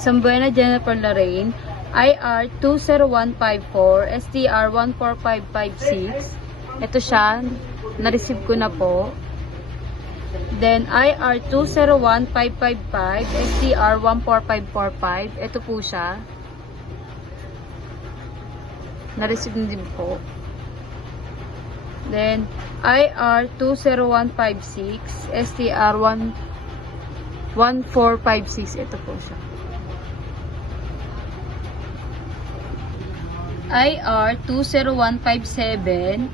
Sambuena Jennifer Lorraine, IR 20154, STR 14556. Ito siya, na-receive ko na po. Then IR 201555, STR 14545. Ito po siya. Na-receive na din po. Then IR 20156, STR 11456. Ito po siya. IR 20157,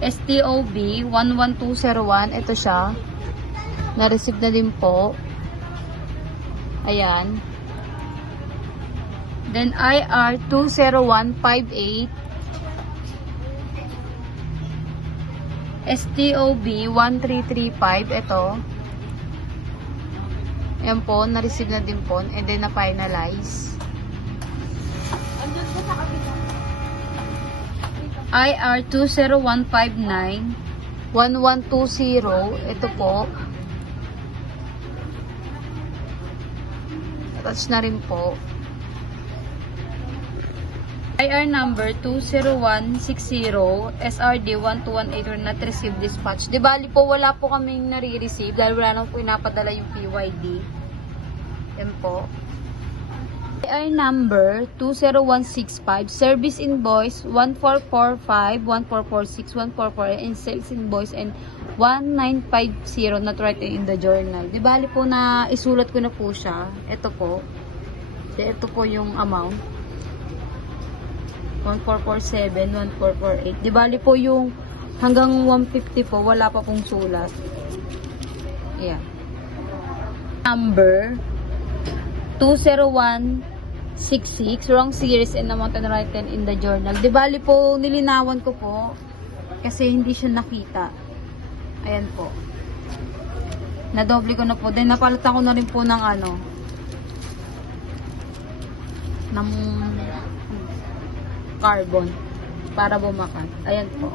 STOB 11201. Ito siya. Na-receive na din po. Ayan. Then IR 20158, STOB 1335. Ito. Ayan po. Na-receive na din po. And then na-finalize. IR 20159, 1120. Ito po. Attach na rin po. IR number 20160, SRD 1218, not received dispatch. Di bali po, wala po kaming nare-receive dahil wala nang po inapadala yung PYD. Yan po. IR number 20165, service invoice 1445, 1446, 144, and sales invoice and 1950, not right in the journal. Di bali po na isulat ko na po siya. Ito po. Ito po yung amount. 1447, 1448. Di bali po yung hanggang 150 po, wala pa pong sulat. Yeah. Number 20166, wrong series and amount and written in the journal. Di bali po, nilinawan ko po kasi hindi siya nakita. Ayan po. Nadoble ko na po. Then napalitan ko na rin po ng ano, ng carbon para bumakat. Ayan po.